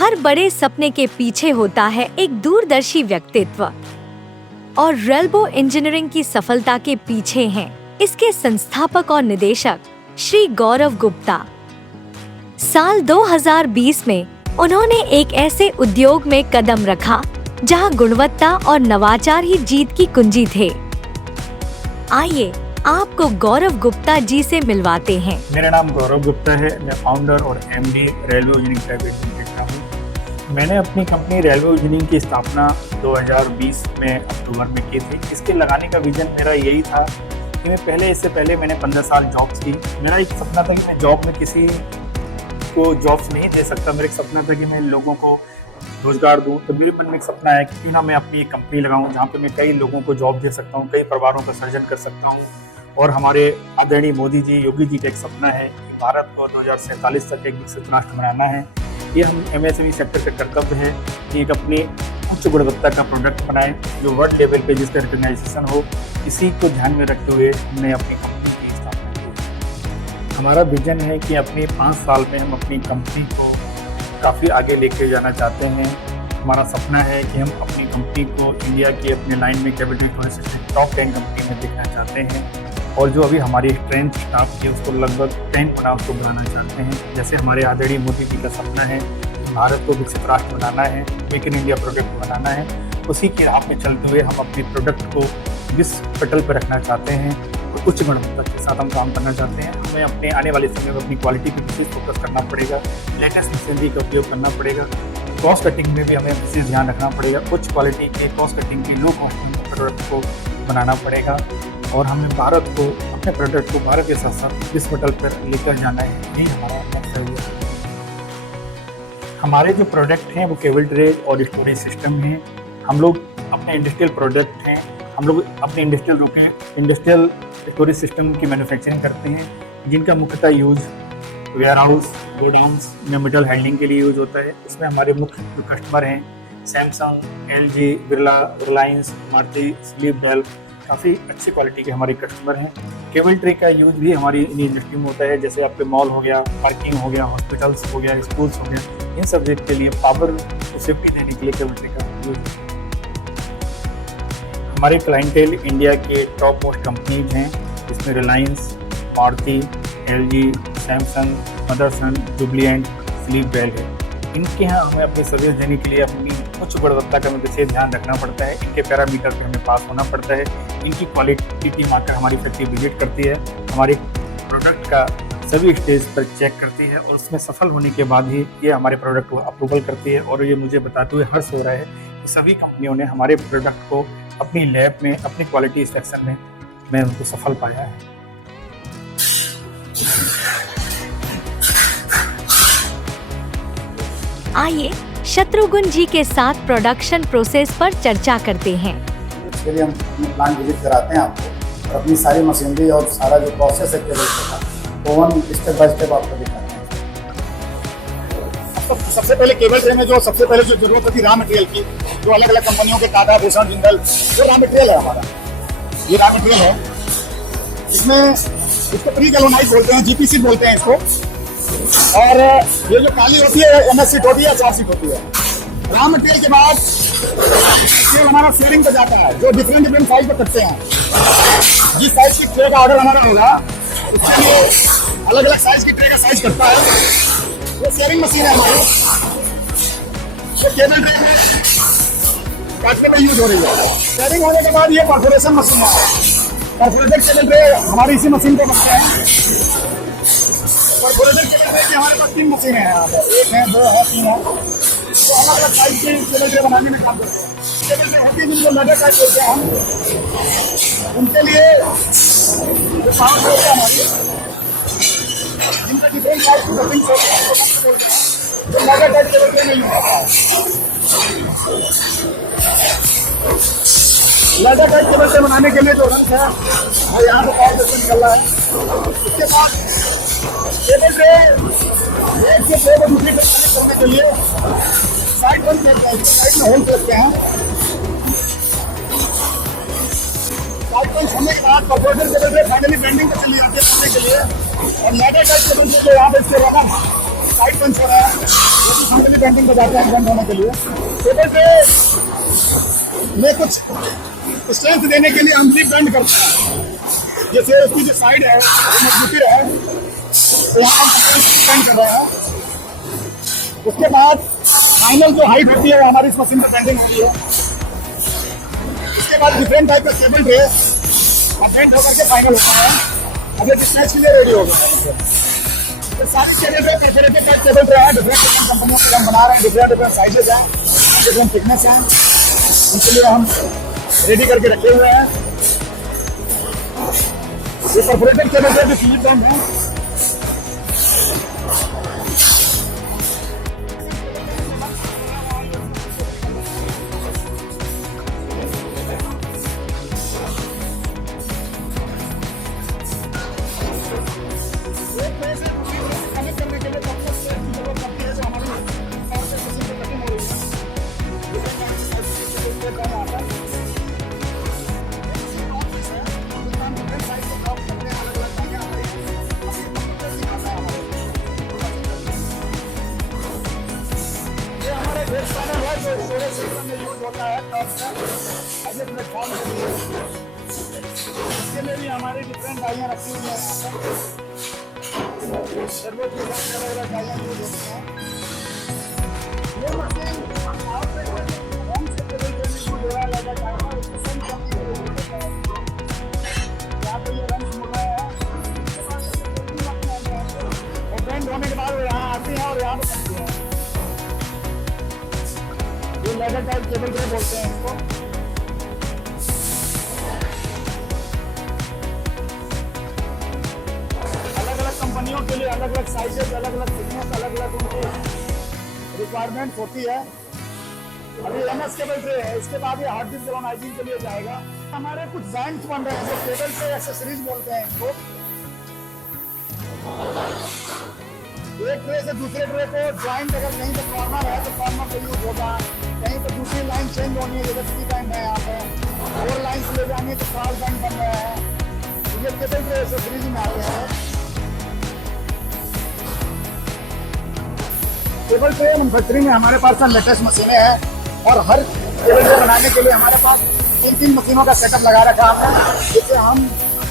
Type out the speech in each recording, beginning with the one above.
हर बड़े सपने के पीछे होता है एक दूरदर्शी व्यक्तित्व, और रेल्बो इंजीनियरिंग की सफलता के पीछे हैं इसके संस्थापक और निदेशक श्री गौरव गुप्ता। साल 2020 में उन्होंने एक ऐसे उद्योग में कदम रखा जहां गुणवत्ता और नवाचार ही जीत की कुंजी थे। आइए आपको गौरव गुप्ता जी से मिलवाते हैं। मेरा नाम गौरव गुप्ता है। मैं फाउंडर और एमडी रेल्बो इंजीनियरिंग प्राइवेट लिमिटेड का हूँ। मैंने अपनी कंपनी रेल्बो इंजीनियरिंग की स्थापना 2020 में अक्टूबर में की थी। इसके लगाने का विजन मेरा यही था कि इससे पहले मैंने 15 साल जॉब्स की। मेरा एक सपना था कि मैं जॉब में किसी को जॉब्स नहीं दे सकता। मेरा एक सपना था कि मैं लोगों को रोजगार दूं। तो मेरे मन में एक सपना है कि क्यों ना मैं अपनी एक कंपनी लगाऊं जहां पे मैं कई लोगों को जॉब दे सकता हूं, कई परिवारों का सर्जन कर सकता हूं। और हमारे आदरणीय मोदी जी, योगी जी का एक सपना है कि भारत को 2047 तक एक विकसित राष्ट्र बनाना है। ये हम एमएसएमई सेक्टर का कर्तव्य है कि एक अपनी उच्च गुणवत्ता का प्रोडक्ट बनाएं जो वर्ल्ड लेवल पे जिसका रिकॉग्नाइजेशन हो। इसी को ध्यान में रखते हुए हमने अपनी कंपनी की स्थापना की। हमारा विजन है कि अपने 5 साल में हम अपनी कंपनी को काफ़ी आगे लेके जाना चाहते हैं। हमारा सपना है कि हम अपनी कंपनी को इंडिया की अपने लाइन में cable electronic system top 10 company में देखना चाहते हैं। और जो अभी हमारी स्ट्रेंथ स्टाफ की उसको लगभग 10 गुना उसको बढ़ाना चाहते हैं। जैसे हमारे आदरणीय मोदी जी का सपना है भारत को विकसित राष्ट्र बनाना है, मेक इन इंडिया प्रोडक्ट बनाना है, उसी की राह में चलते हुए हम अपने प्रोडक्ट को विश्व पटल पर रखना चाहते हैं। उच्च गुणवत्ता के साथ हम काम करना चाहते हैं। हमें अपने आने वाले समय में अपनी क्वालिटी पर विशेष फोकस करना पड़ेगा, लेटेस्ट मशीनरी का उपयोग करना पड़ेगा, कॉस्ट कटिंग में भी हमें विशेष ध्यान रखना पड़ेगा। उच्च क्वालिटी के कॉस्ट कटिंग की लो कॉस्ट प्रोडक्ट को बनाना पड़ेगा और हमें भारत को, अपने प्रोडक्ट को भारत के साथ साथ विश्व पटल पर लेकर जाना है। यही हमारा मकसद है। हमारे जो प्रोडक्ट हैं वो केबल ट्रेज और स्टोरेज सिस्टम हैं। हम लोग अपने इंडस्ट्रियल प्रोडक्ट हैं, हम लोग अपने इंडस्ट्रियल स्टोरेज सिस्टम की मैन्युफैक्चरिंग करते हैं जिनका मुख्यतः यूज वेयर हाउस, गोडाउन्स में मेटल हैंडलिंग के लिए यूज होता है। इसमें हमारे मुख्य जो कस्टमर हैं Samsung, LG, Birla, Reliance, Maruti, Sleepwell, काफ़ी अच्छी क्वालिटी के हमारे कस्टमर हैं। केबल ट्रे का यूज भी हमारी इंडस्ट्री में होता है, जैसे आपके मॉल हो गया, पार्किंग हो गया, हॉस्पिटल्स हो गया, स्कूल्स हो गया, इन सब के लिए पावर को सेफ्टी देने के लिए केबल ट्रे का यूज होता है। हमारे क्लाइंटेल इंडिया के टॉप मोस्ट कंपनीज हैं जिसमें Reliance, Maruti, LG, Samsung, Motherson, Jubilant, Sleepwell है। इनके यहाँ हमें अपनी सर्विस देने के लिए अपनी उच्च गुणवत्ता का हमें विशेष ध्यान रखना पड़ता है। इनके पैरामीटर पर हमें पास होना पड़ता है। इनकी क्वालिटी टीम आकर हमारी फैक्ट्री विजिट करती है, हमारे प्रोडक्ट का सभी स्टेज पर चेक करती है और उसमें सफल होने के बाद ही ये हमारे प्रोडक्ट को अप्रूवल करती है। और ये मुझे बताते हुए हर्ष हो रहा है कि सभी कंपनियों ने हमारे प्रोडक्ट को अपनी लैब में, अपनी क्वालिटी इंस्पेक्शन में उनको सफल पाया है। आइए शत्रुघ्न जी के साथ प्रोडक्शन प्रोसेस पर चर्चा करते हैं। इसके लिए हम प्लांट विजिट कराते हैं आपको और अपनी सारी मशीनरी और सारा जो प्रोसेस है केबल का वो हम स्टेप बाय स्टेप आपको दिखाते हैं। तो सबसे पहले केबल ट्रे में जो सबसे पहले जो जरूरत होती है रॉ मटेरियल की, जो अलग अलग कंपनियों के टाटा, भूषण, जिंदल, जो रॉ मटेरियल है हमारा, ये रॉ मटेरियल है। इसमें इसको प्री गैल्वेनाइज बोलते हैं, जीपीसी बोलते हैं इसको। और ये जो काली होती है एमएस सीट होती है, चार सीट होती है। रॉ मटेरियल के बाद ये हमारा शेयरिंग पे जाता है, जो डिफरेंट साइज पे करते हैं। जिस साइज की ट्रे का ऑर्डर हमारा होगा उसके लिए अलग अलग साइज की ट्रे का साइज करता है। ये शेयरिंग मशीन है हमारी, ये केबल ट्रे में काटने में यूज हो रही है। शेयरिंग होने के बाद ये परफोरेशन मशीन है। परफोरेटेड केबल ट्रे हमारी इसी मशीन को बनते हैं। परफोरेटेड केबल ट्रे की हमारे पास 3 मशीनें हैं यहाँ पर, 1 है, 2 है, 3 है। तो अलग अलग साइज के केबल ट्रे बनाने में काम करते हैं। केबल ट्रे होती है जिनको लेडर टाइप बोलते हैं हम, उनके लिए जो पावर होता है हमारी, जिनका डिफरेंट साइज की कटिंग होती है तो लेडर टाइप केबल ट्रे में यूज होता है। लेडर टाइप केबल ट्रे बनाने के लिए जो रंग है वो यहाँ से पावर से निकल रहा है। उसके बाद केबल ट्रे एक से 2 को दूसरी तक कनेक्ट करने के लिए साइड बंद करते हैं, साइड में होल करते हैं। साइड बंद होने के बाद perforated cable tray finally bending पे चली जाती है करने के लिए। और लेडर टाइप केबल ट्रे जो यहाँ पे इसके रनर साइड पंच हो रहा है, वो भी फैमिली पेंटिंग पे जाते हैं बंद होने के लिए। टेबल ट्रे में कुछ स्ट्रेंथ देने के लिए हम भी बेंड करते हैं, जैसे उसकी जो साइड है वो मजबूती है, तो यहाँ हम बेंड कर रहे हैं। उसके बाद फाइनल जो हाइट होती है वो हमारी इस मशीन पे पेंटिंग होती है। उसके बाद डिफरेंट टाइप का टेबल ट्रे बेंड होकर के फाइनल होता है। अब ये डिस्पैच के लिए रेडी हो गया। तो सारी table tray perforated type table tray है, डिफरेंट कंपनियों के हम बना रहे हैं, डिफरेंट साइजेस हैं, डिफरेंट थिकनेस हैं, उनके लिए हम रेडी करके रखे हुए हैं। ये परफोरेटेड टेबल ट्रे जो फिलिप ब्रांड है, इसके लिए भी हमारी डिफरेंट डाइयाँ रखी हुई हैं। सर्वो की अलग-अलग डाइयाँ यूज होती हैं। ये मशीन होम से टेबल पे यूज हो रहा है, लगा जाएगा उसको सही करने के लिए यहाँ पे ये रंग मुड़ रहा है, और बेंड होने के बाद वो यहाँ आती है और यहाँ पे बनती है। ये लेदर टाइप टेबल ट्रे बोलते हैं इसको। कंपनियों के लिए अलग अलग साइजेस, अलग अलग थिकनेस, अलग अलग उनकी रिक्वायरमेंट होती है। अभी एमएस टेबल ट्रे है, इसके बाद ये हार्ड डिस्क गैल्वेनाइजिंग के लिए जाएगा। हमारे कुछ बैंड्स बन रहे हैं जो टेबल ट्रे एक्सेसरीज बोलते हैं इनको। एक ट्रे से दूसरे ट्रे को ज्वाइंट अगर कहीं पे कॉर्नर है तो कॉर्नर पे यूज होगा, कहीं पे दूसरी लाइन चेंज होनी है, जैसे 3 बैंड है यहाँ पे, 4 लाइन ले जानी है तो 4 बैंड बन रहा है। ये टेबल ट्रे एक्सेसरीज में आते हैं। टेबल ट्रे मैन्युफैक्चरिंग में हमारे पास लेटेस्ट मशीनें हैं, और हर टेबल ट्रे बनाने के लिए हमारे पास 3 मशीनों का सेटअप लगा रखा हमने, जिससे हम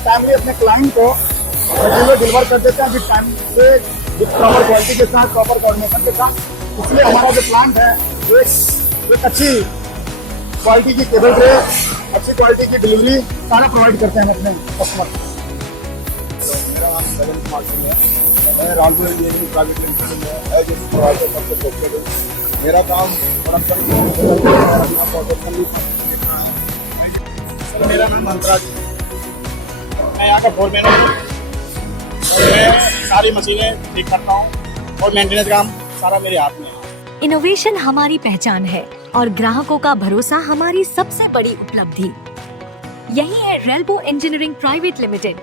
टाइमली अपने क्लाइंट को मशीनें डिलीवर कर देते हैं, जिस टाइम से प्रॉपर क्वालिटी के साथ, प्रॉपर कोऑर्डिनेशन के साथ। इसलिए हमारा जो प्लांट है एक अच्छी क्वालिटी की टेबल ट्रे, अच्छी क्वालिटी की डिलीवरी सारा प्रोवाइड करते हैं अपने कस्टमर को। मेरा नाम सगन कुमार सिंह है, मैं रामपुर इंजीनियरिंग प्राइवेट लिमिटेड में एज ए सुपरवाइजर सबसे पोस्टेड हूँ। मेरा काम सर मेरा नाम मंतराज है, मैं यहाँ का फोरमैन हूँ। मैं सारी मशीनें ठीक करता हूँ और मेंटेनेंस काम सारा मेरे हाथ में है। इनोवेशन हमारी पहचान है और ग्राहकों का भरोसा हमारी सबसे बड़ी उपलब्धि। यही है रेल्बो इंजीनियरिंग प्राइवेट लिमिटेड,